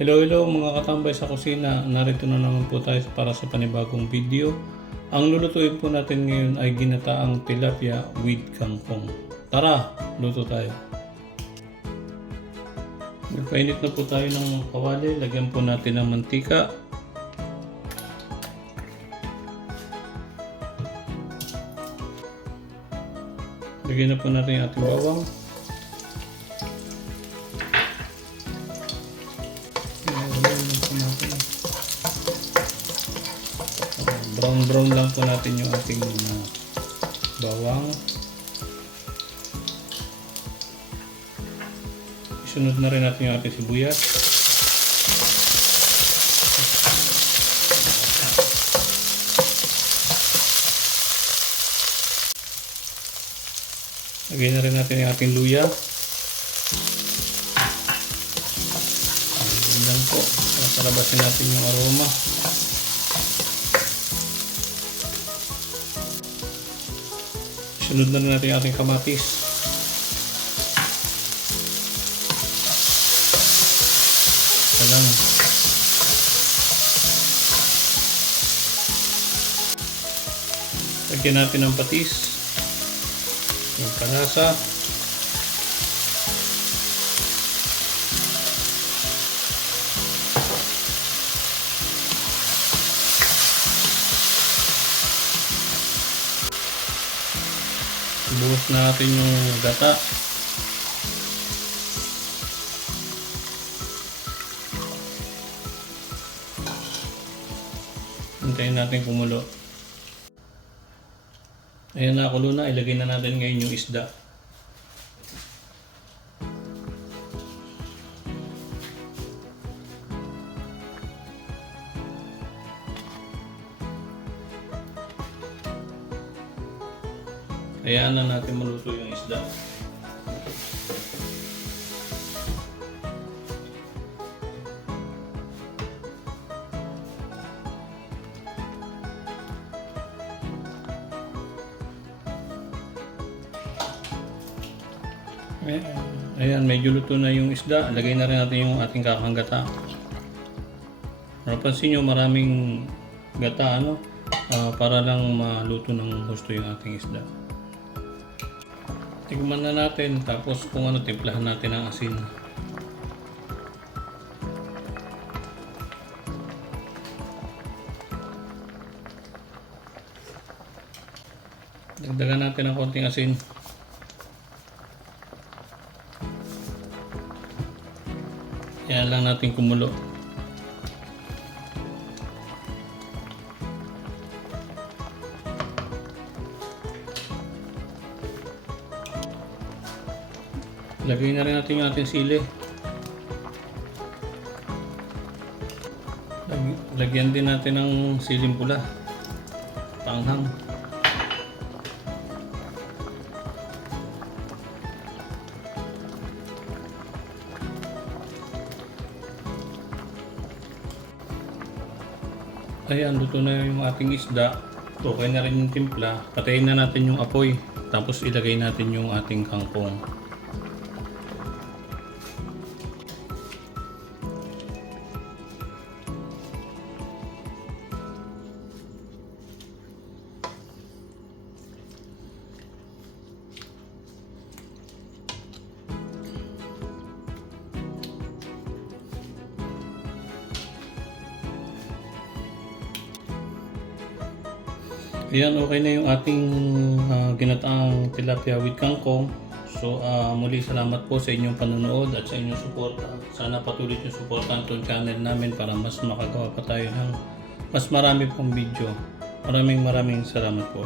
Hello mga katambay sa kusina. Narito na naman po tayo para sa panibagong video. Ang lulutuin po natin ngayon ay ginataang tilapia with kangkong. Tara, luto tayo. Nagpainit na po tayo ng kawali. Lagyan po natin ng mantika. Lagyan na po natin yung ating bawang. Brown lang po natin yung ating bawang. Isunod na rin natin yung ating sibuyas. Lagyan na rin natin yung ating luya. Ayan lang po. Palabasin natin yung aroma. Sunod na rin natin yung ating kamatis. Ito lang. Lagyan natin ng patis. Yung panasa. Buhos natin yung gata. Hintayin natin kumulo. Ayan, nakulo na. Ilagay na natin ngayon yung isda. Hayaan na natin maluto yung isda. Ayan, medyo luto na yung isda. Lagay na rin natin yung ating kakang gata. Napansin nyo, maraming gata, para lang maluto ng gusto yung ating isda. Tikman na natin, tapos kung timplahan natin ang asin. Dagdagan natin ng konting asin. Yan lang natin kumulo. Lagay na rin natin yung ating sili. Lagyan din natin ng siling pula. Panghang. Ayan, luto na yung ating isda. Okay na rin yung timpla. Patayin na natin yung apoy. Tapos ilagay natin yung ating kangkong. Ayan, okay na yung ating ginataang tilapia with kangkong. So muli salamat po sa inyong panonood at sa inyong suporta. Sana patuloy nyo suportahan itong channel namin para mas makagawa pa tayo ng mas marami pong video. Maraming salamat po.